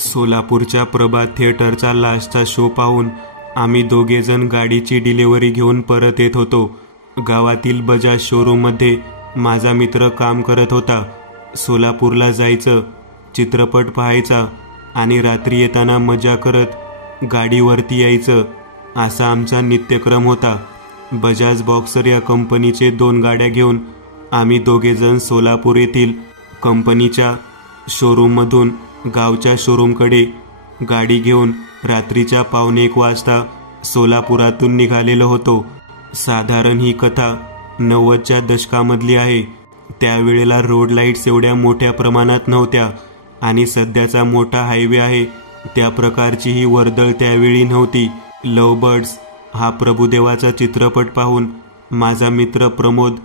सोलापूरच्या प्रभात थिएटरचा लास्टचा शो पाहून आम्ही दोघेजण गाडीची डिलिव्हरी घेऊन परत येत होतो. गावातील बजाज शोरूममध्ये माझा मित्र काम करत होता. सोलापूरला जायचं, चित्रपट पाहायचा आणि रात्री येताना मजा करत गाडीवरती यायचं, असा आमचा नित्यक्रम होता. बजाज बॉक्सर या कंपनीचे 2 गाड्या घेऊन आम्ही दोघेजण सोलापूर येथील कंपनीच्या शोरूममधून गावच्या शोरूमकडे गाडी घेऊन रात्रीच्या 1:15 वाजता सोलापुरातून निघालेलो होतो. साधारण ही कथा 90च्या दशकामधली आहे. त्यावेळेला रोड लाईट्स एवढ्या मोठ्या प्रमाणात नव्हत्या आणि सध्याचा मोठा हायवे आहे त्या प्रकारची ही वर्दळ त्यावेळी नव्हती. लव्ह बर्ड्स हा प्रभुदेवाचा चित्रपट पाहून माझा मित्र प्रमोद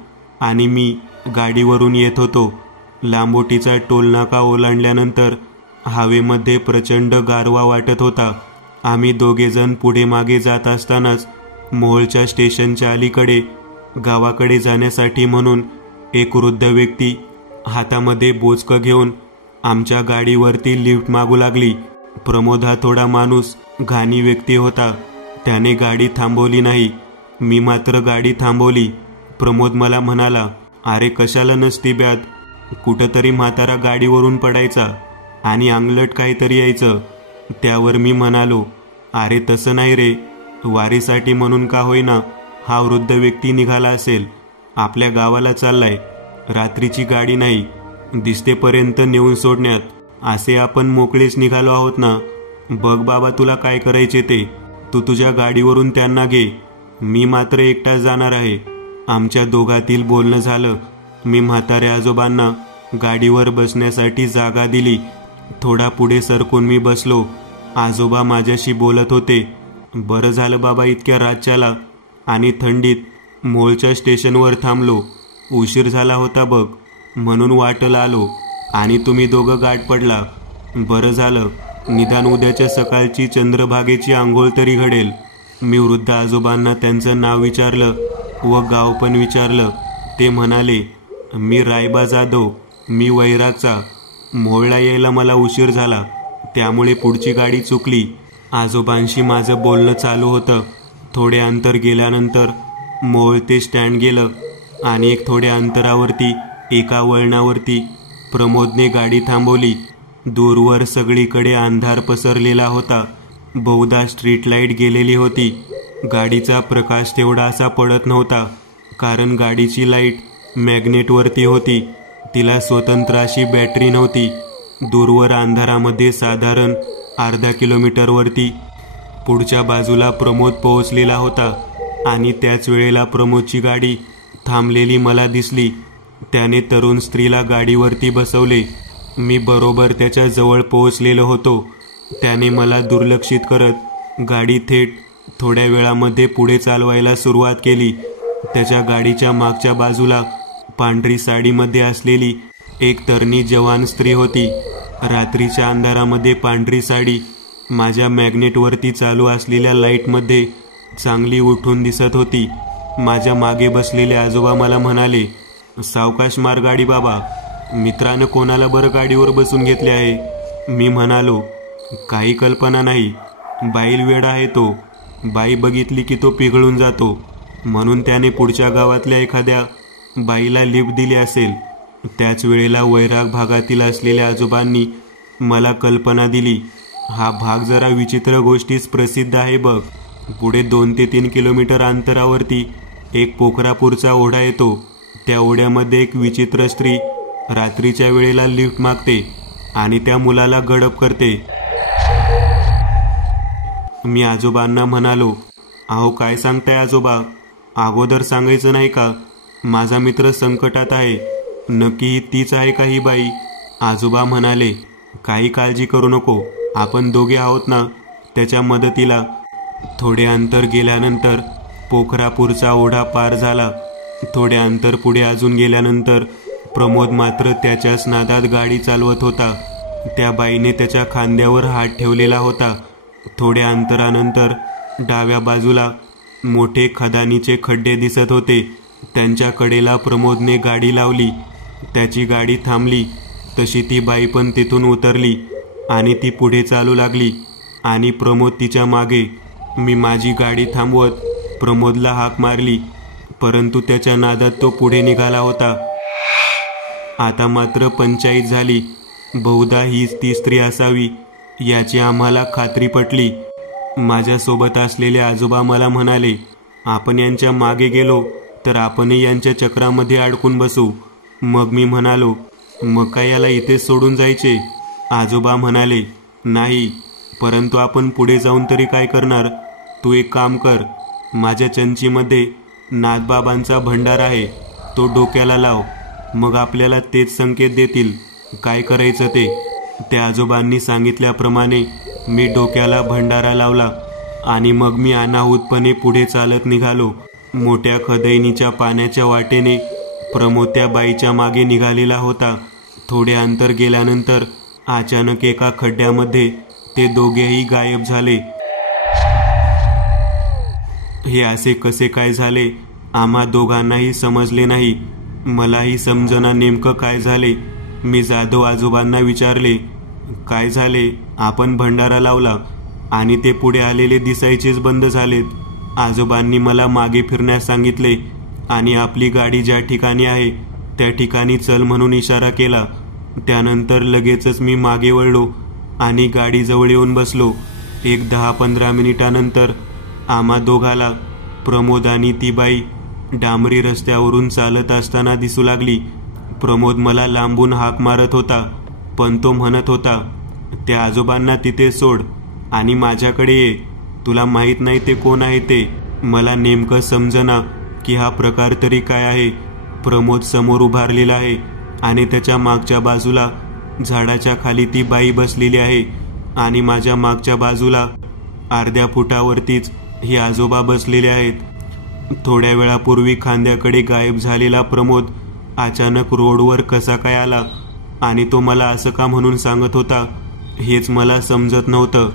आणि मी गाडीवरून येत होतो. लांबोटीचा टोलनाका ओलांडल्यानंतर हवेमध्ये प्रचंड गारवा वाटत होता. आम्ही दोघेजण पुढे मागे जात असतानाच मोहोळच्या स्टेशनच्या अलीकडे गावाकडे जाण्यासाठी म्हणून एक वृद्ध व्यक्ती हातामध्ये बोचकं घेऊन आमच्या गाडीवरती लिफ्ट मागू लागली. प्रमोद हा थोडा माणूस घाणी व्यक्ती होता. त्याने गाडी थांबवली नाही. मी मात्र गाडी थांबवली. प्रमोद मला म्हणाला, अरे कशाला नसती ब्यात, कुठंतरी म्हातारा गाडीवरून पडायचा आणि अंगलट काहीतरी यायचं. त्यावर मी म्हणालो, अरे तसं नाही रे, वारीसाठी म्हणून का होईना हा वृद्ध व्यक्ती निघाला असेल, आपल्या गावाला चाललाय, रात्रीची गाडी नाही, दिसतेपर्यंत नेऊन सोडण्यात, असे आपण मोकळेच निघालो आहोत ना. बघ बाबा तुला काय करायचे ते, तू तुझ्या गाडीवरून त्यांना घे, मी मात्र एकटाच जाणार आहे. आमच्या दोघातील बोलणं झालं. मी म्हाताऱ्या आजोबांना गाडीवर बसण्यासाठी जागा दिली. थोडा पुढे सरकून मी बसलो. आजोबा माझ्याशी बोलत होते. बरं झालं बाबा इतक्या रातच्याला आणि थंडीत मोहोळच्या स्टेशनवर थांबलो, उशीर झाला होता बघ, म्हणून वाटेला आलो आणि तुम्ही दोघं गाठ पडला. बरं झालं, निदान उद्याच्या सकाळची चंद्रभागेची आंघोळ तरी घडेल. मी वृद्ध आजोबांना त्यांचं नाव विचारलं व गाव पण विचारलं. ते म्हणाले, मी रायबा जाधव, मी वैरागचा, मोहोळला यायला मला उशीर झाला त्यामुळे पुढची गाडी चुकली. आजोबांशी माझं बोलणं चालू होतं. थोडे अंतर गेल्यानंतर मोहोळ ते स्टँड गेलं आणि एक थोड्या अंतरावरती एका वळणावरती प्रमोदने गाडी थांबवली. दूरवर सगळीकडे अंधार पसरलेला होता. बहुधा स्ट्रीट लाईट गेलेली होती. गाडीचा प्रकाश तेवढा असा पडत नव्हता कारण गाडीची लाईट मॅग्नेटवरती होती. तिला स्वतंत्र अशी बॅटरी नव्हती. दूरवर अंधारामध्ये साधारण अर्धा किलोमीटरवरती पुढच्या बाजूला प्रमोद पोहोचलेला होता आणि त्याच वेळेला प्रमोदची गाडी थांबलेली मला दिसली. त्याने तरुण स्त्रीला गाडीवरती बसवले. मी बरोबर त्याच्या जवळ पोहोचलेलो होतो. त्याने मला दुर्लक्षित करत गाडी थेट थोड्या वेळामध्ये पुढे चालवायला सुरुवात केली. त्याच्या गाडीच्या मागच्या बाजूला पांढरी साडीमध्ये असलेली एक तरणी जवान स्त्री होती. रात्रीच्या अंधारामध्ये पांढरी साडी माझ्या मॅग्नेटवरती चालू असलेल्या लाईटमध्ये चांगली उठून दिसत होती. माझ्या मागे बसलेले आजोबा मला म्हणाले, सावकाश मार गाडी बाबा, मित्रानं कोणाला बरं गाडीवर बसून घेतले आहे. मी म्हणालो, काही कल्पना नाही, बाईल वेडा आहे तो, बाई बघितली की तो पिघळून जातो, म्हणून त्याने पुढच्या गावातल्या एखाद्या बाईला लिफ्ट दिली असेल. त्याच वेळेला वैराग भागातील असलेल्या आजोबांनी मला कल्पना दिली, हा भाग जरा विचित्र गोष्टीच प्रसिद्ध आहे बघ. पुढे 2 ते 3 किलोमीटर अंतरावरती एक पोखरापूरचा ओढा येतो. त्या ओढ्यामध्ये एक विचित्र स्त्री रात्रीच्या वेळेला लिफ्ट मागते आणि त्या मुलाला गडप करते. मी आजोबांना म्हणालो, अहो काय सांगताय आजोबा, अगोदर सांगायचं नाही का, माझा मित्र संकटात आहे, नक्की तीच आहे का ही बाई. आजोबा म्हणाले, काही काळजी करू नको, आपण दोघे आहोत ना त्याच्या मदतीला. थोडे अंतर गेल्यानंतर पोखरापूरचा ओढा पार झाला. थोडे अंतर पुढे अजून गेल्यानंतर प्रमोद मात्र त्याच्याच नादात गाडी चालवत होता. त्या बाईने त्याच्या खांद्यावर हात ठेवलेला होता. थोड्या अंतरानंतर डाव्या बाजूला मोठे खदानीचे खड्डे दिसत होते. त्यांच्या कडेला प्रमोदने गाडी लावली. त्याची गाडी थांबली तशी ती बाई पण तिथून उतरली. आणि ती पुढे चालू लागली आणि प्रमोद तिच्या मागे. मी माझी गाडी थांबवत प्रमोदला हाक मारली, परंतु त्याच्या नादात तो पुढे निघाला होता. आता मात्र पंचाईत झाली. बहुधा हीच ती स्त्री असावी याची आम्हाला खात्री पटली. माझ्यासोबत असलेले आजोबा मला म्हणाले, आपण यांच्या मागे गेलो तर आपणही यांच्या चक्रामध्ये अडकून बसू. मग मी म्हणालो, मग काय याला इथेच सोडून जायचे? आजोबा म्हणाले, नाही, परंतु आपण पुढे जाऊन तरी काय करणार? तू एक काम कर, माझ्या चंचीमध्ये नाथबाबांचा भंडार आहे, तो डोक्याला लाव, मग आपल्याला तेच संकेत देतील काय करायचं ते. त्या आजोबांनी सांगितल्याप्रमाणे मी डोक्याला भंडारा लावला आणि मग मी अनाहूतपणे पुढे चालत निघालो. मोठ्या खदैनीच्या पाण्याच्या वाटेने प्रमोद त्या बाईच्या मागे निघालेला होता. थोडे अंतर गेल्यानंतर अचानक एका खड्ड्यामध्ये ते दोघेही गायब झाले. हे असे कसे काय झाले आम्हा दोघांनाही समजले नाही. मलाही समजना नेमकं काय झाले. मी जाधव आजोबांना विचारले, काय झाले? आपण भंडारा लावला आणि ते पुढे आलेले दिसायचेच बंद झालेत. आजोबांनी मला मागे फिरण्यास सांगितले आणि आपली गाडी ज्या ठिकाणी आहे त्या ठिकाणी चल म्हणून इशारा केला. त्यानंतर लगेचच मी मागे वळलो आणि गाडीजवळ येऊन बसलो. एक 10-15 मिनिटानंतर आम्हा दोघाला प्रमोद आणि ती बाई डांबरी रस्त्यावरून चालत असताना दिसू लागली. प्रमोद मला लांबून हाक मारत होता, पण तो म्हणत होता, त्या आजोबांना तिथे सोड आणि माझ्याकडे ये. तुला माहीत नाही ते कोण आहे ते. मला नेमकं समजना की हा प्रकार तरी काय आहे. प्रमोद समोर उभारलेला आहे आणि त्याच्या मागच्या बाजूला झाडाच्या खाली ती बाई बसलेली आहे आणि माझ्या मागच्या बाजूला अर्ध्या फुटावरतीच हे आजोबा बसलेले आहेत. थोड्या वेळापूर्वी खांद्याकडे गायब झालेला प्रमोद अचानक रोडवर कसा काय आला आणि तो मला असं का म्हणून सांगत होता हेच मला समजत नव्हतं.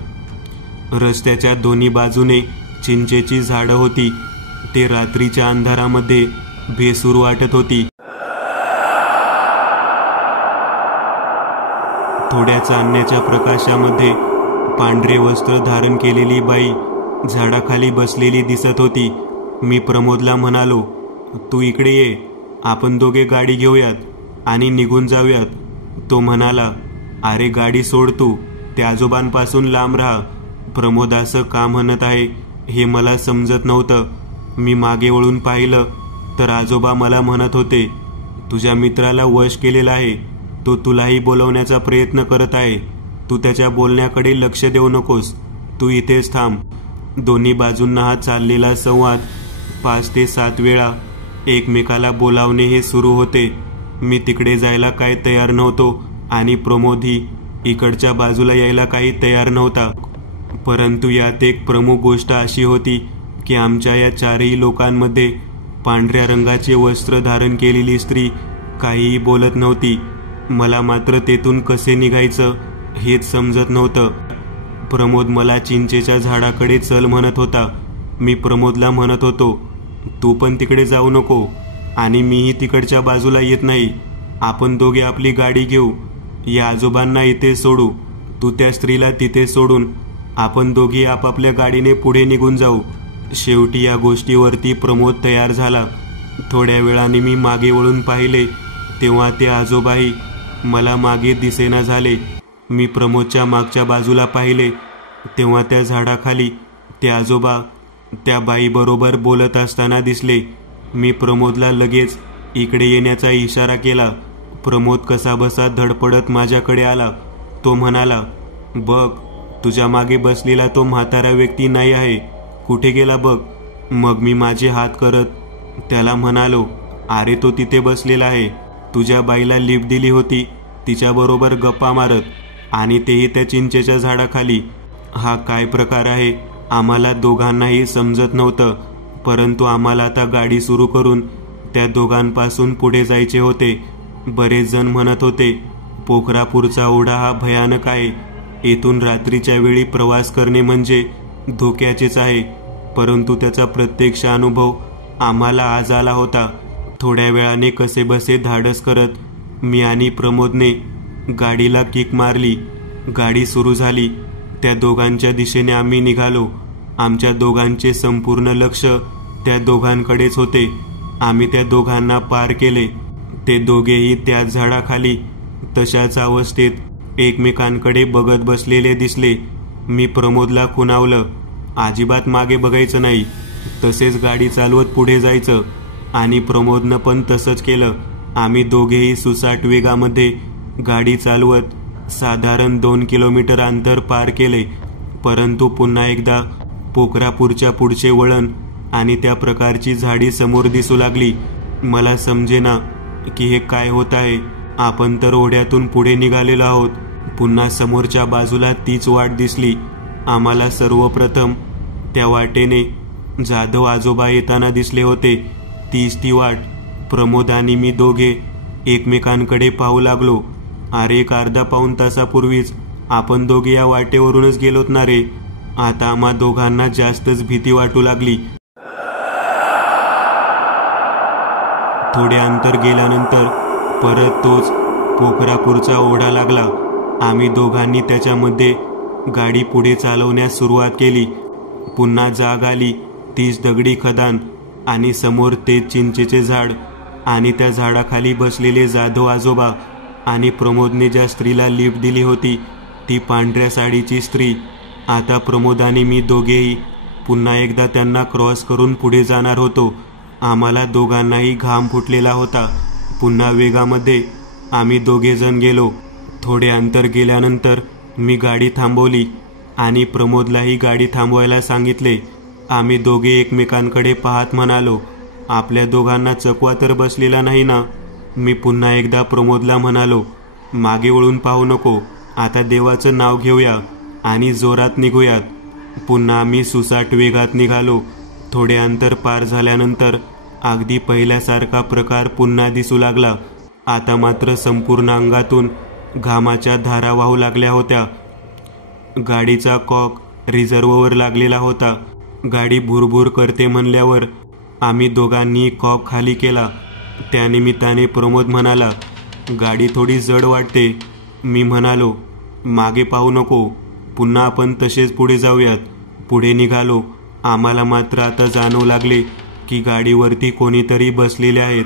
रस्त्याच्या दोन्ही बाजूने चिंचेची झाडं होती. ते रात्रीच्या अंधारामध्ये भेसूर वाटत होती. थोड्या चांदण्याच्या प्रकाशामध्ये पांढरे वस्त्र धारण केलेली बाई झाडाखाली बसलेली दिसत होती. मी प्रमोदला म्हणालो, तू इकडे ये, आपण दोघे गाडी घेऊयात आणि निघून जाऊयात. तो म्हणाला, अरे गाडी सोड, तू त्या आजोबांपासून लांब राहा. प्रमोद असं का म्हणत आहे हे मला समजत नव्हतं. मी मागे वळून पाहिलं तर आजोबा मला म्हणत होते, तुझ्या मित्राला वश केलेला आहे, तो तुलाही बोलवण्याचा प्रयत्न करत आहे. तू त्याच्या बोलण्याकडे लक्ष देऊ नकोस, तू इथेच थांब. दोन्ही बाजूंना हा चाललेला संवाद 5 ते 7 वेळा एकमेकाला बोलावणे हे सुरू होते. मी तिकडे जायला काही तयार नव्हतो आणि प्रमोदही इकडच्या बाजूला यायला काही तयार नव्हता. परंतु यात एक प्रमुख गोष्ट अशी होती की आमच्या या चारही लोकांमध्ये पांढऱ्या रंगाचे वस्त्र धारण केलेली स्त्री काहीही बोलत नव्हती. मला मात्र तेथून कसे निघायचं हेच समजत नव्हतं. प्रमोद मला चिंचेच्या झाडाकडे चल म्हणत होता. मी प्रमोदला म्हणत होतो, तू पण तिकडे जाऊ नको आणि मीही तिकडच्या बाजूला येत नाही. आपण दोघे आपली गाडी घेऊ, या आजोबांना इथे सोडू. तू त्या स्त्रीला तिथे सोडून आपण दोघी आपापल्या गाडीने पुढे निघून जाऊ. शेवटी या गोष्टीवरती प्रमोद तयार झाला. थोड्या वेळाने मी मागे वळून पाहिले तेव्हा ते आजोबाही मला मागे दिसेना झाले. मी प्रमोदच्या मागच्या बाजूला पाहिले तेव्हा त्या झाडाखाली ते आजोबा त्या बाईबरोबर बोलत असताना दिसले. मी प्रमोदला लगेच इकडे येण्याचा इशारा केला. प्रमोद कसाबसा धडपडत माझ्याकडे आला. तो म्हणाला, बघ, तुझ्या मागे बसलेला तो म्हातारा व्यक्ती नाही आहे, कुठे गेला बघ. मग मी माझे हात करत त्याला म्हणालो, अरे तो तिथे बसलेला आहे, तुझ्या बाईला लिफ्ट दिली होती तिच्याबरोबर गप्पा मारत, आणि तेही त्या चिंचेच्या झाडाखाली. हा काय प्रकार आहे आम्हाला दोघांनाही समजत नव्हतं. परंतु आम्हाला आता गाडी सुरू करून त्या दोघांपासून पुढे जायचे होते. बरेच जण म्हणत होते, पोखरापूरचा ओढा हा भयानक आहे, येथून रात्रीच्या वेळी प्रवास करणे म्हणजे धोक्याचेच आहे. परंतु त्याचा प्रत्यक्ष अनुभव आम्हाला आज आला होता. थोड्या वेळाने कसेबसे धाडस करत मी आणि प्रमोदने गाडीला किक मारली. गाडी सुरू झाली. त्या दोघांच्या दिशेने आम्ही निघालो. आमच्या दोघांचे संपूर्ण लक्ष त्या दोघांकडेच होते. आम्ही त्या दोघांना पार केले. ते दोघेही त्याच झाडाखाली तशाच अवस्थेत एकमेकांकडे बघत बसलेले दिसले. मी प्रमोदला खुणावलं, अजिबात मागे बघायचं नाही, तसेच गाडी चालवत पुढे जायचं. आणि प्रमोदनं पण तसंच केलं. आम्ही दोघेही सुसाट वेगामध्ये गाडी चालवत साधारण 2 किलोमीटर अंतर पार केले. परंतु पुन्हा एकदा पोखरापूरच्या पुढचे वळण आणि त्या प्रकारची झाडी समोर दिसू लागली. मला समजेना की हे काय होत आहे. आपण तर ओढ्यातून पुढे निघालेलो आहोत. पुन्हा समोरच्या बाजूला तीच वाट दिसली. आम्हाला सर्वप्रथम त्या वाटेने जाधव आजोबा येताना दिसले होते. तीच ती वाट. प्रमोद आणि मी दोघे एकमेकांकडे पाहू लागलो. अरे, एक अर्धा पाऊण तासापूर्वीच आपण दोघे या वाटेवरूनच गेलोत ना रे. आता आम्हा दोघांना जास्तच भीती वाटू लागली. थोडे अंतर गेल्यानंतर परत तोच पोखरापूरचा ओढा लागला. आम्ही दोघांनी त्याच्यामध्ये गाडी पुढे चालवण्यास सुरुवात केली. पुन्हा जाग आली. तीच दगडी खदान आणि समोर तेच चिंचेचे झाड आणि त्या झाडाखाली बसलेले जाधव आजोबा. आणि प्रमोदने ज्या स्त्रीला लिफ्ट दिली होती ती पांढऱ्या साडीची स्त्री. आता प्रमोद आणि मी दोघेही पुन्हा एकदा त्यांना क्रॉस करून पुढे जाणार होतो. आम्हाला दोघांनाही घाम फुटलेला होता. पुन्हा वेगामध्ये आम्ही दोघेजण गेलो. थोडे अंतर गेल्यानंतर मी गाडी थांबवली आणि प्रमोदलाही गाडी थांबवायला सांगितले. आम्ही दोघे एकमेकांकडे पाहत म्हणालो, आपल्या दोघांना चकवा तर बसलेला नाही ना. मी पुन्हा एकदा प्रमोदला म्हणालो, मागे वळून पाहू नको, आता देवाचं नाव घेऊया आणि जोरात निघूयात. पुन्हा आम्ही सुसाट वेगात निघालो. थोडे अंतर पार झाल्यानंतर अगदी पहिल्यासारखा प्रकार पुन्हा दिसू लागला. आता मात्र संपूर्ण अंगातून घामाच्या धारा वाहू लागल्या होत्या. गाडीचा कॉक रिझर्ववर लागलेला होता. गाडी भुरभुर करते म्हणल्यावर आम्ही दोघांनी कॉक खाली केला. त्यानिमित्ताने प्रमोद म्हणाला, गाडी थोडी जड वाटते. मी म्हणालो, मागे पाहू नको, पुन्हा आपण तसेच पुढे जाऊयात. पुढे निघालो. आम्हाला मात्र आता जाणवू लागले की गाडीवरती कोणीतरी बसलेले आहेत.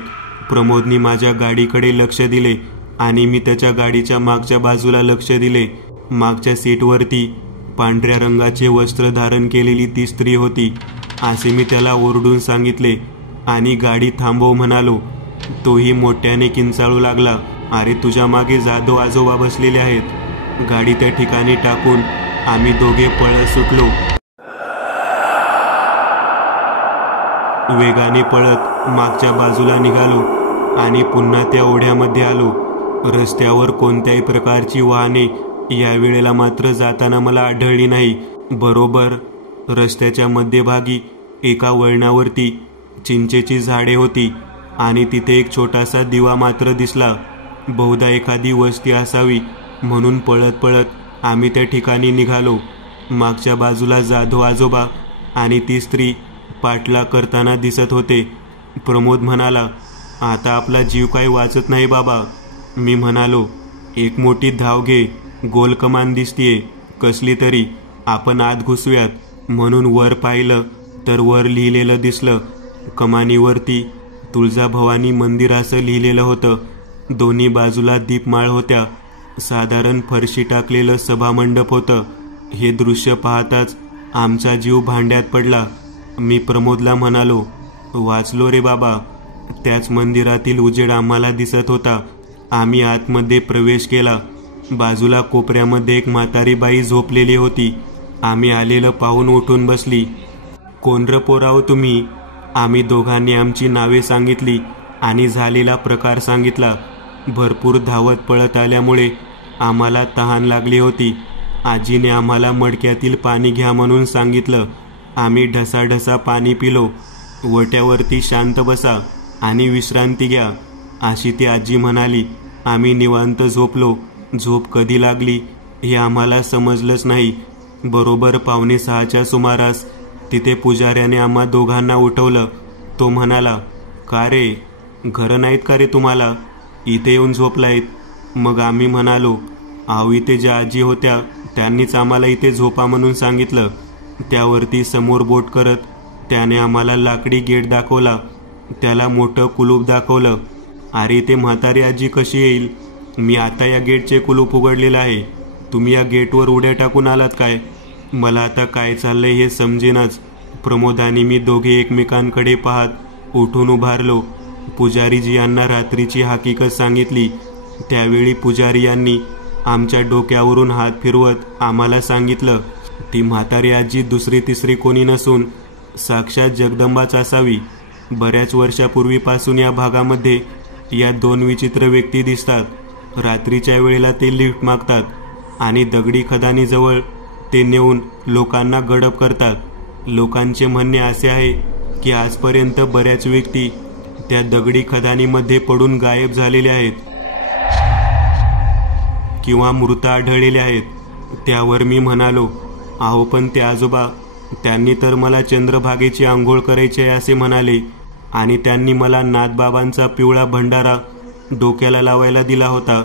प्रमोदनी माझ्या गाडीकडे लक्ष दिले आणि मी त्याच्या गाडीच्या मागच्या बाजूला लक्ष दिले. मागच्या सीटवरती पांढऱ्या रंगाचे वस्त्र धारण केलेली ती स्त्री होती असे मी त्याला ओरडून सांगितले आणि गाडी थांबव म्हणालो. तोही मोठ्याने किंचाळू लागला, अरे, तुझ्या मागे जाधव आजोबा बसलेले आहेत. गाडी त्या ठिकाणी टाकून आम्ही दोघे पळत सुटलो. वेगाने पळत मागच्या बाजूला निघालो आणि पुन्हा त्या ओढ्यामध्ये आलो. रस्त्यावर कोणत्याही प्रकारची वाहने या वेळेला मात्र जाताना मला आढळली नाही. बरोबर रस्त्याच्या मध्यभागी एका वळणावरती चिंचेची झाडे होती आणि तिथे एक छोटासा दिवा मात्र दिसला. बहुधा एखादी वस्ती असावी म्हणून पळत पळत आम्ही त्या ठिकाणी निघालो. मागच्या बाजूला जाधव आजोबा आणि ती स्त्री पाठलाग करताना दिसत होते. प्रमोद म्हणाला, आता आपला जीव काही वाचत नाही बाबा. मी म्हणालो, एक मोठी धाव घे, गोल कमान दिसतीये कसली तरी, आपण आत घुसूयात. म्हणून वर पाहिलं तर वर लिहिलेलं दिसलं. कमानीवरती तुळजाभवानी मंदिर असं लिहिलेलं होतं. दोन्ही बाजूला दीपमाळ होत्या. साधारण फरशी टाकलेलं सभामंडप होतं. हे दृश्य पाहताच आमचा जीव भांड्यात पडला. मी प्रमोदला म्हणालो, वाचलो रे बाबा. त्याच मंदिरातील उजेड आम्हाला दिसत होता. आम्ही आतमध्ये प्रवेश केला. बाजूला कोपऱ्यामध्ये एक म्हातारी बाई झोपलेली होती. आम्ही आलेलं पाहून उठून बसली. कोण र पोराव तुम्ही? आम्ही दोघांनी आमची नावे सांगितली आणि झालेला प्रकार सांगितला. भरपूर धावत पळत आल्यामुळे आम्हाला तहान लागली होती. आजीने आम्हाला मडक्यातील पाणी घ्या म्हणून सांगितलं. आम्ही ढसाढसा पाणी पिलो. वट्यावरती शांत बसा आणि विश्रांती घ्या अशी ती आजी म्हणाली. आम्ही निवांत झोपलो. झोप कधी लागली हे आम्हाला समजलंच नाही. बरोबर 5:45च्या सुमारास तिथे पुजाऱ्याने आम्हा दोघांना उठवलं. तो म्हणाला, का रे, घरं नाहीत का रे तुम्हाला? इथे येऊन झोपलायत? मग आम्ही म्हणालो, अहो इथे ज्या आजी होत्या त्यांनीच आम्हाला इथे झोपा म्हणून सांगितलं. त्यावरती समोर बोट करत त्याने आम्हाला लाकडी गेट दाखवला. त्याला मोठं कुलूप दाखवलं. अरे ते म्हातारी आजी कशी येईल? मी आता या गेटचे कुलूप उघडलेलं आहे. तुम्ही या गेटवर उड्या टाकून आलात काय? मला आता काय चाललंय हे समजेनाच. प्रमोद आणि मी दोघे एकमेकांकडे पाहत उठून उभारलो. पुजारीजी यांना रात्रीची हकीकत सांगितली. त्यावेळी पुजारी यांनी आमच्या डोक्यावरून हात फिरवत आम्हाला सांगितलं, ती म्हातारी आजी दुसरी तिसरी कोणी नसून साक्षात जगदंबाच असावी. बऱ्याच वर्षापूर्वीपासून या भागामध्ये या दोन विचित्र व्यक्ती दिसतात. रात्रीच्या वेळेला ते लिफ्ट मागतात आणि दगडी खदानीजवळ ते नेऊन लोकांना गडप करतात. लोकांचे म्हणणे असे आहे की आजपर्यंत बऱ्याच व्यक्ती त्या दगडी खदानीमध्ये पडून गायब झालेल्या आहेत किंवा मृत आढळलेले आहेत. त्यावर मी म्हणालो, अहो पण ते आजोबा, त्यांनी तर मला चंद्रभागेची आंघोळ करायची आहे असे म्हणाले आणि त्यांनी मला नाथबाबांचा पिवळा भंडारा डोक्याला लावायला दिला होता.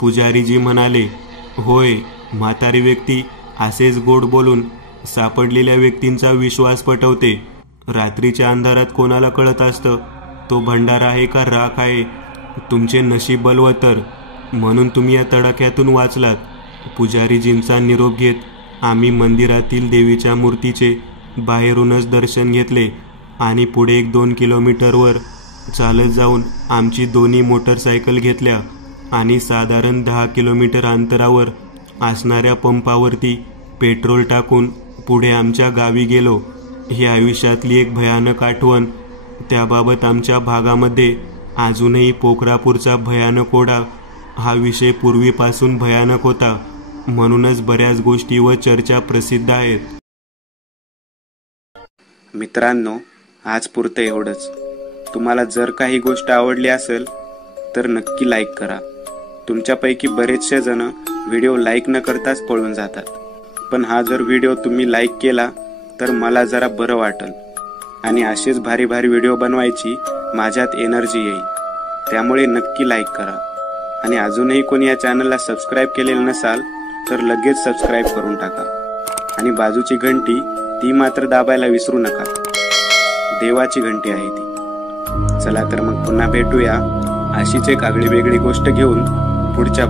पुजारीजी म्हणाले, होय, म्हातारी व्यक्ती असेच गोड बोलून सापडलेल्या व्यक्तींचा विश्वास पटवते. रात्रीच्या अंधारात कोणाला कळत असतं तो भंडारा आहे का राख आहे? तुमचे नशीब बलवत्तर, म्हणून तुम्ही या तडाख्यातून वाचलात. पुजारीजींचा निरोप घेत आम्ही मंदिरातील देवीच्या मूर्तीचे बाहेरूनच दर्शन घेतले आणि पुढे 1-2 किलोमीटरवर चालत जाऊन आमची दोन्ही मोटरसायकल घेतल्या आणि साधारण 10 किलोमीटर अंतरावर असणाऱ्या पंपावरती पेट्रोल टाकून पुढे आमच्या गावी गेलो. ही आयुष्यातली एक भयानक आठवण. त्याबाबत आमच्या भागामध्ये अजूनही पोखरापूरचा भयानक ओढा हा विषय पूर्वीपासून भयानक होता. म्हणूनच बऱ्याच गोष्टी व चर्चा प्रसिद्ध आहेत. मित्रांनो, आज पुरतं एवढंच. तुम्हाला जर काही गोष्ट आवडली असेल तर नक्की लाईक करा. तुमच्यापैकी बरेचसे जण व्हिडिओ लाईक न करताच पळून जातात. पण हा जर व्हिडिओ तुम्ही लाईक केला तर मला जरा बरं वाटेल आणि असेच भारी भारी व्हिडिओ बनवायची माझ्यात एनर्जी येईल. त्यामुळे नक्की लाईक करा. आणि अजूनही कोणी या चॅनलला सबस्क्राईब केलेलं नसाल तर लगेच सबस्क्राईब करून टाका. आणि बाजूची घंटी ती मात्र दाबायला विसरू नका. देवाची घंटी आहे ती. चला तर मग पुन्हा भेटूया अशीच एक आगळी वेगळी गोष्ट घेऊन पुढच्या